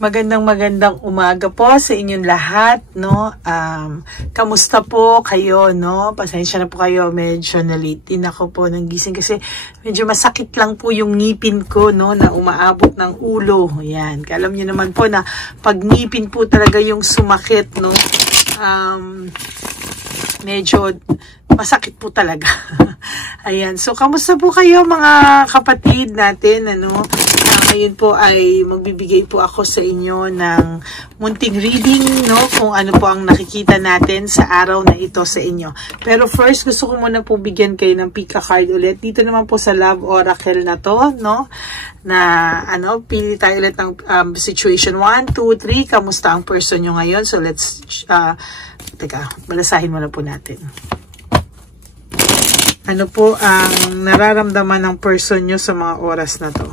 Magandang umaga po sa inyong lahat, no? Kamusta po kayo, no? Pasensya na po kayo, medyo na-late din ako po ng gising kasi medyo masakit lang po yung ngipin ko, no? Na umaabot ng ulo. Yan. Alam niyo naman po na pag ngipin po talaga yung sumakit, no? Medyo masakit po talaga. Ayan. So, kamusta po kayo mga kapatid natin, ano? Ngayon po ay magbibigay po ako sa inyo ng munting reading, no? Kung ano po ang nakikita natin sa araw na ito sa inyo. Pero first, gusto ko muna po bigyan kayo ng pick a card ulit. Dito naman po sa Love Oracle na to, no? Na, pili tayo ulit ng situation 1, 2, 3. Kamusta ang person nyo ngayon? So, let's, balasahin muna po natin. Ano po ang nararamdaman ng person nyo sa mga oras na to?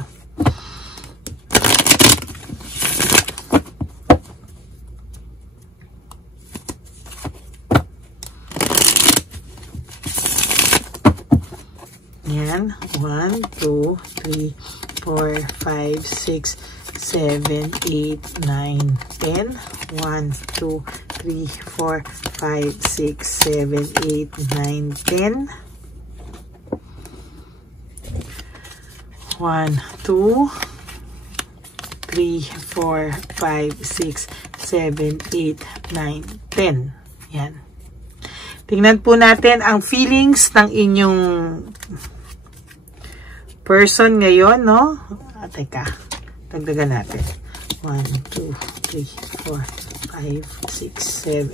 Yan. 1, 2, 3, 4, 5, 6, 7, 8, 9, 10. 1, 2, 3, 4, 5, 6, 7, 8, 9, 10. 1, 2, 3, 4, 5, 6, 7, 8, 9, 10. Yan. Tingnan po natin ang feelings ng inyong person ngayon, no? Teka, dagdagan natin. 1, 2, 3, 4, 5, 6, 7.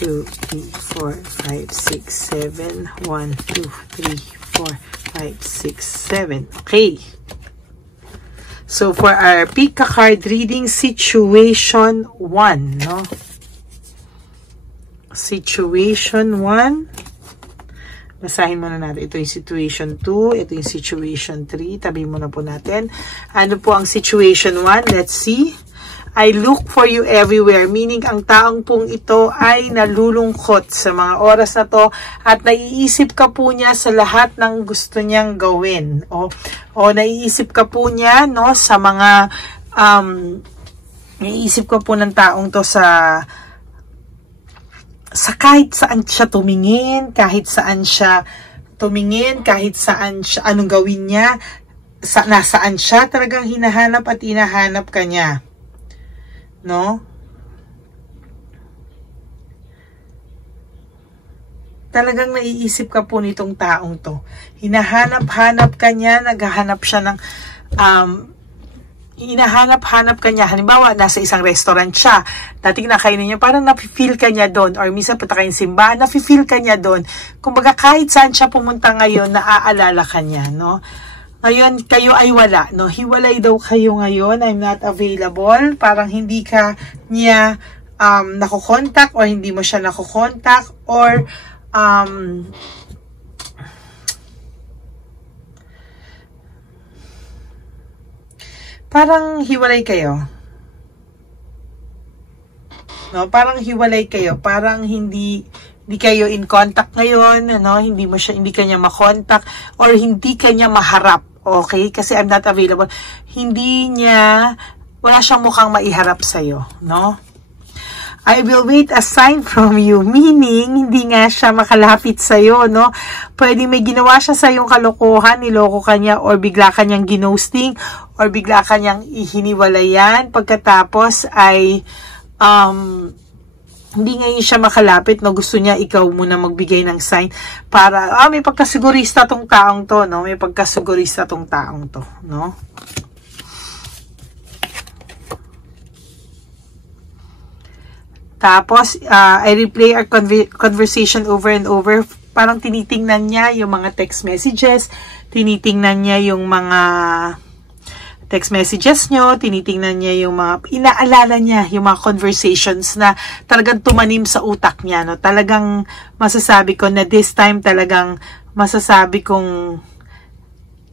2, 3, 4, 5, 6, 7. 1, 2, 3, 4, 5, 6, 7. Okay. So, for our pick a card reading, situation 1, no? Situation 1. Basahin muna natin. Ito yung situation 2. Ito yung situation 3. Tabi muna po natin. Ano po ang situation 1? Let's see. I look for you everywhere. Meaning, ang taong pong ito ay nalulungkot sa mga oras na to at naiisip ka po niya sa lahat ng gusto niyang gawin. O naiisip ka po niya, no, sa mga naiisip ka po ng taong to sa kahit saan siya tumingin, kahit saan siya, anong gawin niya, nasaan siya, talagang hinahanap at hinahanap ka niya. No? Talagang naiisip ka po nitong taong to. Hinahanap-hanap ka niya, naghahanap siya ng, hinahanap-hanap ka niya. Halimbawa, nasa isang restaurant siya. Dating nakainin niya, parang nafe-feel ka niya doon. Or minsan punta kayong simbahan, nafe-feel ka niya doon. Kumbaga, kahit saan siya pumunta ngayon, naaalala ka niya, no? Ngayon, kayo ay wala, no? Hiwalay daw kayo ngayon. I'm not available. Parang hindi ka niya nakukontak or hindi mo siya nakukontak or parang hiwalay kayo. No, parang hiwalay kayo. Parang hindi kayo in contact ngayon, no? Hindi kanya ma-contact or hindi kanya maharap. Okay? Kasi I'm not available. Wala siyang mukhang maiharap sa'yo, no? I will wait a sign from you. Meaning, hindi nga siya makalapit sa'yo, no? Pwede may ginawa siya sa iyong kalokohan, niloko ka niya, or bigla ka niyang ginosting, or bigla ka niyang ihiniwalayan. Pagkatapos ay, hindi ngayon siya makalapit, no? Gusto niya ikaw muna magbigay ng sign para, may pagkasigurista tong taong to, no? May pagkasigurista tong taong to, no? Tapos, I replay our conversation over and over. Parang tinitingnan niya yung mga text messages, tinitingnan niya yung mga text messages nyo, tinitingnan niya yung mga, inaalala niya yung mga conversations na talagang tumanim sa utak niya, no? Talagang masasabi ko na this time talagang masasabi kong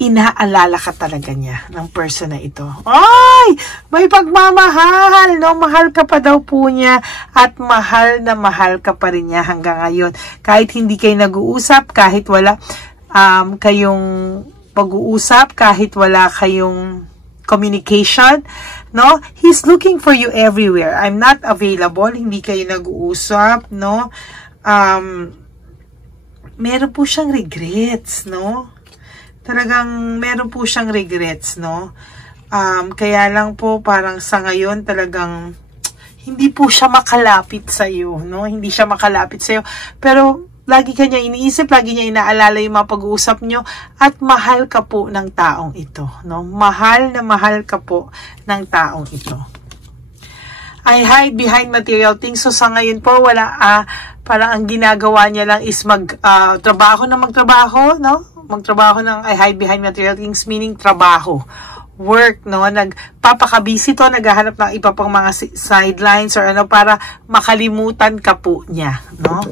inaalala ka talaga niya ng person na ito. Ay! May pagmamahal, no? Mahal ka pa daw po niya at mahal na mahal ka pa rin niya hanggang ngayon. Kahit hindi kayo nag-uusap, kahit wala kayong pag-uusap, kahit wala kayong communication, no? He's looking for you everywhere. I'm not available. Hindi kayo nag-uusap, no? Meron po siyang regrets, no? Talagang meron po siyang regrets, no? Kaya lang po parang sa ngayon talagang hindi po siya makalapit sa iyo, no? Hindi siya makalapit sa iyo. Pero lagi kanya iniisip, lagi niya inaalala yung mga pag-uusap nyo, at mahal ka po ng taong ito, no? Mahal na mahal ka po ng taong ito. I hide behind material things. So sa ngayon po wala, parang ang ginagawa niya lang is magtrabaho, no? Magtrabaho ng I hide behind material things, meaning trabaho, work, no? Nagpapakabisi to, naghahanap ng iba pang mga sidelines or ano para makalimutan ka po niya, no?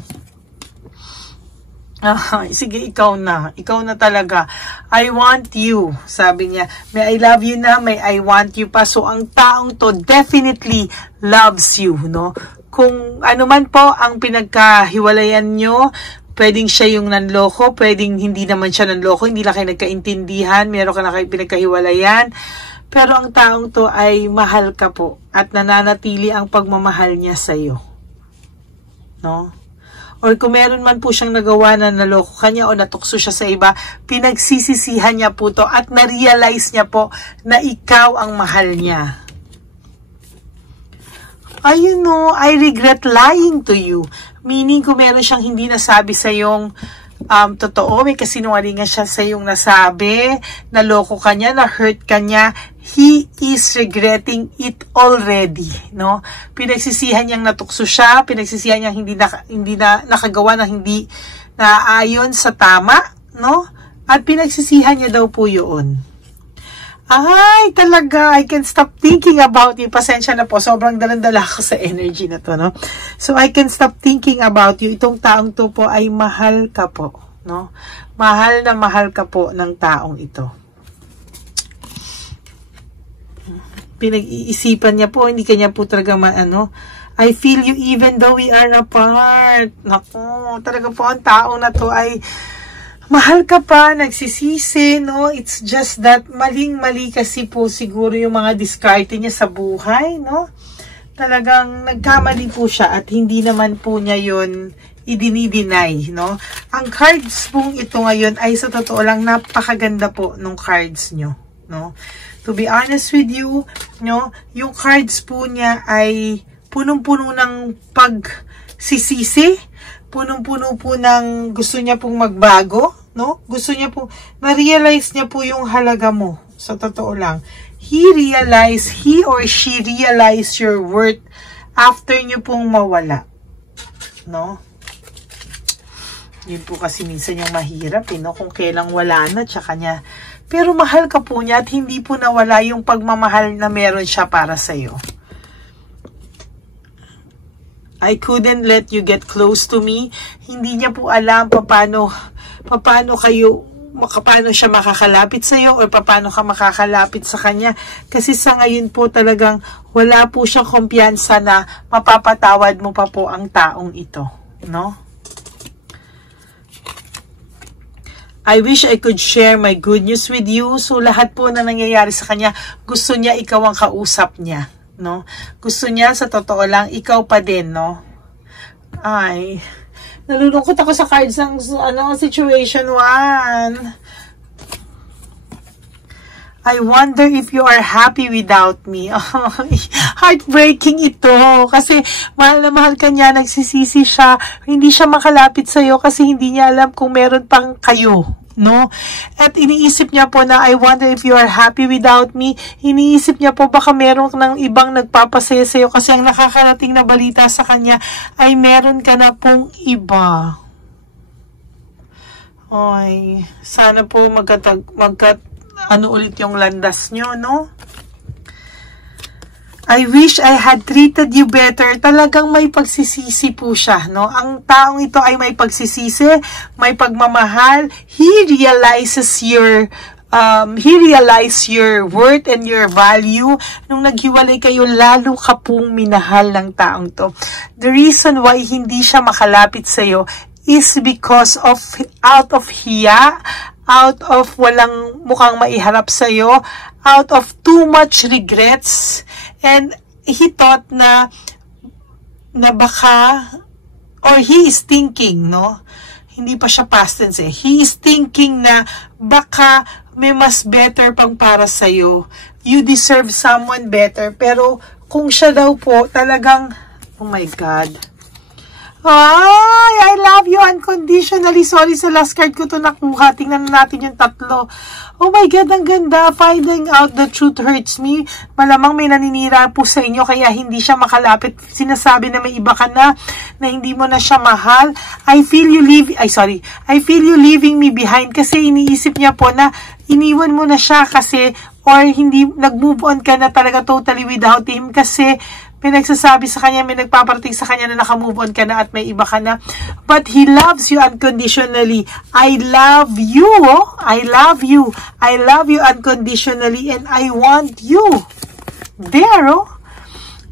Sige, ikaw na talaga. I want you, sabi niya. May I love you na, may I want you pa. So ang taong to definitely loves you, no? Kung ano man po ang pinagkahiwalayan nyo, pwedeng siya yung nanloko, pwedeng hindi naman siya nanloko, hindi lang kayo nagkaintindihan, meron ka na kayo pinagkahiwalayan. Pero ang taong to ay mahal ka po at nananatili ang pagmamahal niya sa'yo. No? Or kung meron man po siyang nagawa na naloko kanya o natukso siya sa iba, pinagsisisihan niya po to at na-realize niya po na ikaw ang mahal niya. You know, I regret lying to you. Meaning, kung meron siyang hindi nasabi sa yung totoo, may kasinungalingan siya sa yung nasabi, naloko ka niya, na-hurt ka niya, he is regretting it already, no? Pinagsisihan niyang natukso siya, pinagsisihan niyang hindi na nakagawa na hindi naayon sa tama, no? At pinagsisihan niya daw po yun. Ay, talaga, I can stop thinking about you. Pasensya na po, sobrang dalandala ako sa energy na to, no? So, I can stop thinking about you. Itong taong to po ay mahal ka po, no? Mahal na mahal ka po ng taong ito. Pinag-iisipan niya po, hindi kanya po talaga I feel you even though we are apart. Naku, talaga po ang taong na to ay mahal ka pa, nagsisisi, no? It's just that maling-mali kasi po siguro yung mga diskarte niya sa buhay, no? Talagang nagkamali po siya at hindi naman po niya yun idini-deny, no? Ang cards pong ito ngayon ay sa totoo lang napakaganda po nung cards nyo, no? To be honest with you, no? Yung cards po niya ay punong-puno ng pagsisisi, punong-puno po ng gusto niya pong magbago, no? Gusto niya po, na-realize niya po yung halaga mo. Sa totoo lang. He or she realized your worth after niyo pong mawala. No? Yun po kasi minsan yung mahirap, no? Kung kailang wala na, tsaka niya. Pero mahal ka po niya at hindi po nawala yung pagmamahal na meron siya para sa'yo. I couldn't let you get close to me. Hindi niya po alam paano siya makakalapit sa iyo or paano ka makakalapit sa kanya. Kasi sa ngayon po talagang wala po siyang kumpiyansa na mapapatawad mo pa po ang taong ito. No? I wish I could share my good news with you. So lahat po na nangyayari sa kanya, gusto niya ikaw ang kausap niya. No? Gusto niya sa totoo lang ikaw pa din, no? Ay, nalulungkot ako sa cards ng situation 1. I wonder if you are happy without me. Heartbreaking ito. Kasi mahal na mahal ka niya, nagsisisi siya. Hindi siya makalapit sa'yo kasi hindi niya alam kung meron pang kayo. No? At iniisip niya po na I wonder if you are happy without me. Iniisip niya po baka meron ng ibang nagpapasaya sa'yo kasi ang nakakarating na balita sa kanya ay meron ka na pong iba. Ay, sana po ulit yung landas nyo, no? I wish I had treated you better. Talagang may pagsisisi po siya, no? Ang taong ito ay may pagsisisi, may pagmamahal. He realized your worth and your value. Nung naghiwalay kayo, lalo ka pong minahal ng taong to. The reason why hindi siya makalapit sa'yo is because of out of hiya, out of walang mukhang maiharap sa'yo, out of too much regrets, and he thought na baka, or he is thinking, no? Hindi pa siya past tense eh. He is thinking na baka may mas better pang para sa'yo. You deserve someone better. Pero kung siya daw po talagang, oh my God. Ay, I love you unconditionally. Sorry sa last card ko to nakuha. Tingnan natin yung tatlo. Oh my God, ang ganda. Finding out the truth hurts me. Malamang may naninira po sa inyo kaya hindi siya makalapit. Sinasabi na may iba ka na hindi mo na siya mahal. I feel you leaving me behind kasi iniisip niya po na iniwan mo na siya kasi or hindi nag-move on ka na talaga totally without him kasi may nagsasabi sa kanya, may nagpaparating sa kanya na naka-move on ka na at may iba ka na. But he loves you unconditionally. I love you. I love you. I love you unconditionally and I want you. There, oh.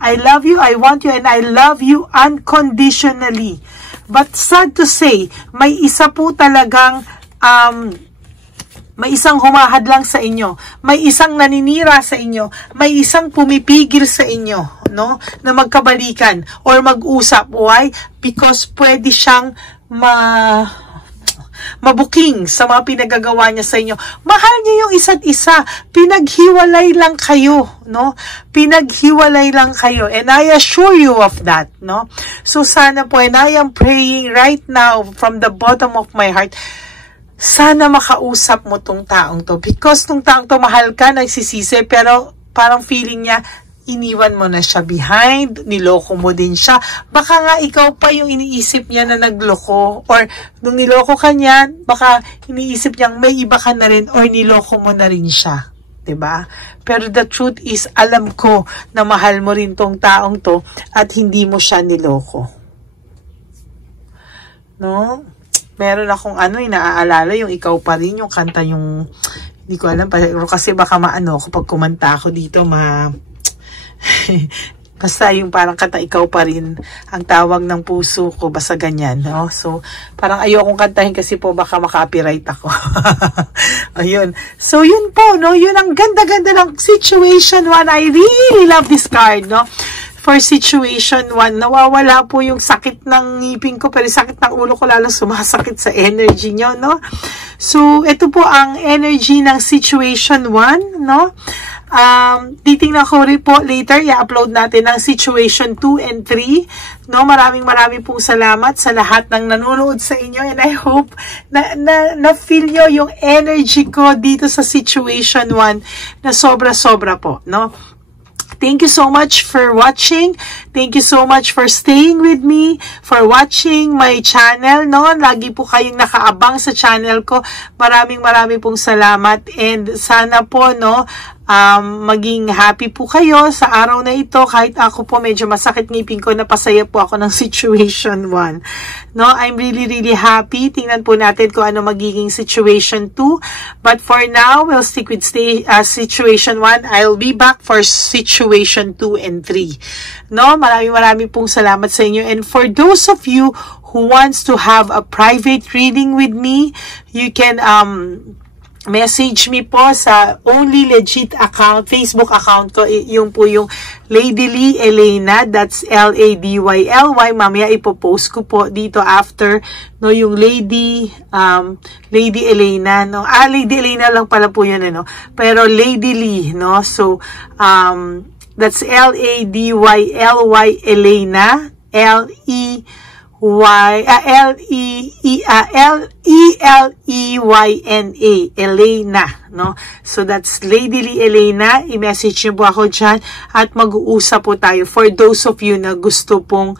I love you, I want you, and I love you unconditionally. But sad to say, may isa po talagang may isang humahad lang sa inyo, may isang naninira sa inyo, may isang pumipigil sa inyo, no? Na magkabalikan or mag-usap. Why? Because pwede siyang mabuking sa mga pinagagawa niya sa inyo. Mahal niyo yung isa't isa. Pinaghiwalay lang kayo, no? Pinaghiwalay lang kayo. And I assure you of that, no? So sana po, and I am praying right now from the bottom of my heart, sana makausap mo tong taong to. Because tong taong to, mahal ka, nagsisisi, pero parang feeling niya, iniwan mo na siya behind, niloko mo din siya. Baka nga ikaw pa yung iniisip niya na nagloko. Or nung niloko ka niya, baka iniisip niyang may iba ka na rin or niloko mo na rin siya. Diba? Pero the truth is, alam ko na mahal mo rin tong taong to at hindi mo siya niloko. No? Meron akong naaalala yung ikaw pa rin, yung kanta yung, hindi ko alam, pero kasi baka maano ako pag kumanta ako dito, basta yung parang kanta ikaw pa rin, ang tawag ng puso ko, basta ganyan, no? So, parang ayokong kantahin kasi po baka makapiright ako. Ayun. So, yun po, no? Yun ang ganda-ganda ng situation 1. I really love this card, no? For situation 1, nawawala po yung sakit ng ngipin ko, pero sakit ng ulo ko lalo sumasakit sa energy nyo, no? So, ito po ang energy ng situation 1, no? Titingnan ko rin po later, i-upload natin ng situation 2 and 3, no? Maraming pong salamat sa lahat ng nanonood sa inyo, and I hope na feel nyo yung energy ko dito sa situation 1 na sobra-sobra po, no? Thank you so much for watching. Thank you so much for staying with me, for watching my channel, no? Lagi po kayong nakaabang sa channel ko. Maraming pong salamat. And sana po, no, maging happy po kayo sa araw na ito. Kahit ako po medyo masakit ngipin ko, napasaya po ako ng situation 1. No, I'm really happy. Tingnan po natin kung ano magiging situation 2. But for now, we'll stick with situation 1. I'll be back for situation 2 and 3. No, maraming pong salamat sa inyo. And for those of you who wants to have a private reading with me, you can message me po sa Only Legit account, Facebook account ko. Yung po yung Lady Lee Elena, that's L-A-D-Y-L-Y. Mamaya ipopost ko po dito after, no, yung Lady Elena, no. Lady Elena lang pala po yan, no. Pero Lady Lee, no. So, that's L-A-D-Y-L-Y Elena, L-E-L-E-Y-N-A, Elena, no? So, that's Lady Lee Elena. I-message niyo po ako dyan at mag-uusap po tayo. For those of you na gusto pong,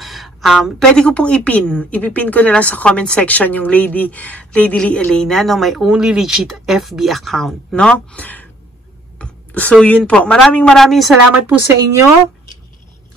pwede ko pong ipipin ko na lang sa comment section yung Lady Lee Elena, no? My Only Legit FB account, no? So, yun po. Maraming salamat po sa inyo.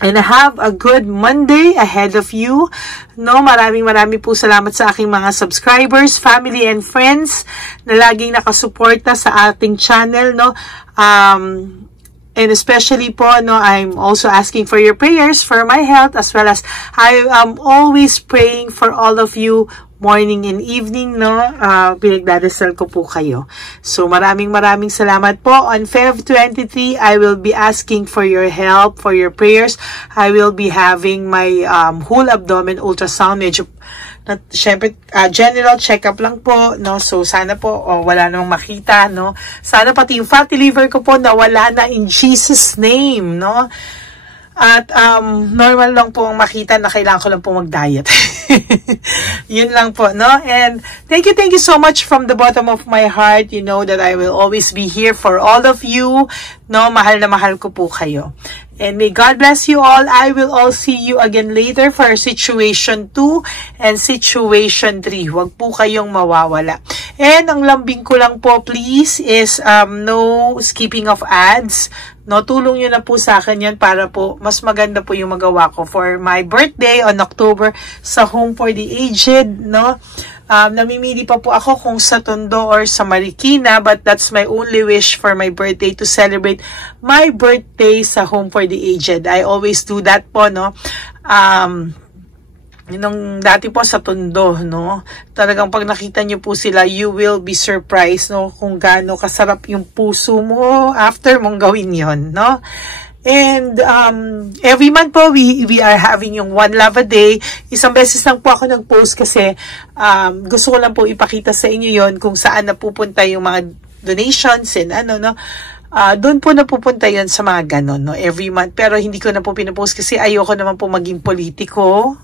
And have a good Monday ahead of you. No, maraming po salamat sa aking mga subscribers, family and friends na laging nakasuporta sa ating channel, no. And especially po, no, I'm also asking for your prayers for my health, as well as I am always praying for all of you morning and evening, no? Pinagdadasal ko po kayo. So, maraming salamat po. On Feb 23, I will be asking for your help, for your prayers. I will be having my whole abdomen ultrasound. Medyo, syempre, general check-up lang po, no? So, sana po, wala namang makita, no? Sana pati yung fatty liver ko po nawala na in Jesus' name, no? At normal lang po ang makita na kailangan ko lang po mag-diet. Yun lang po, no? And thank you so much from the bottom of my heart. You know that I will always be here for all of you. No, mahal na mahal ko po kayo. And may God bless you all. I will all see you again later for situation 2 and situation 3. Huwag po kayong mawawala. And ang lambing ko lang po, please, is no skipping of ads. No, tulong nyo na po sa akin yan para po mas maganda po yung magawa ko for my birthday on October sa Home for the Aged, no? Namimili pa po ako kung sa Tondo or sa Marikina, but that's my only wish for my birthday, to celebrate my birthday sa Home for the Aged. I always do that po, no? Nung dati po sa Tondo, no? Talagang pag nakita nyo po sila, you will be surprised, no? Kung gaano kasarap yung puso mo after mong gawin yon, no? And every month po, we are having yung One Love a Day. Isang beses lang po ako nag-post kasi gusto ko lang po ipakita sa inyo yon kung saan napupunta yung mga donations and ano, no? Doon po napupunta yun sa mga ganon, no? Every month. Pero hindi ko na po pinapost kasi ayoko naman po maging politiko.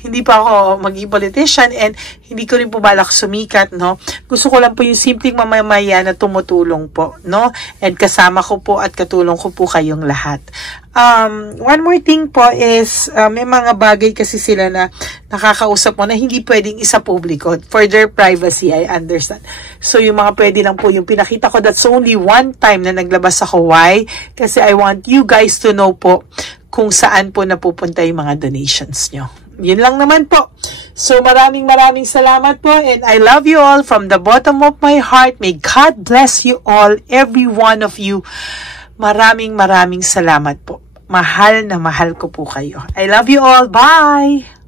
Hindi pa ako maging politician and hindi ko rin po balak sumikat, no? Gusto ko lang po yung simpleng mamamayan na tumutulong po, no? And kasama ko po at katulong ko po kayong lahat. One more thing po is, may mga bagay kasi sila na nakakausap mo na hindi pwedeng isa publiko. For their privacy, I understand. So, yung mga pwede lang po yung pinakita ko, that's only one time na naglabas ako. Why? Kasi I want you guys to know po kung saan po napupunta yung mga donations nyo. Yun lang naman po. So, maraming salamat po and I love you all from the bottom of my heart. May God bless you all, every one of you. Maraming salamat po. Mahal na mahal ko po kayo. I love you all. Bye!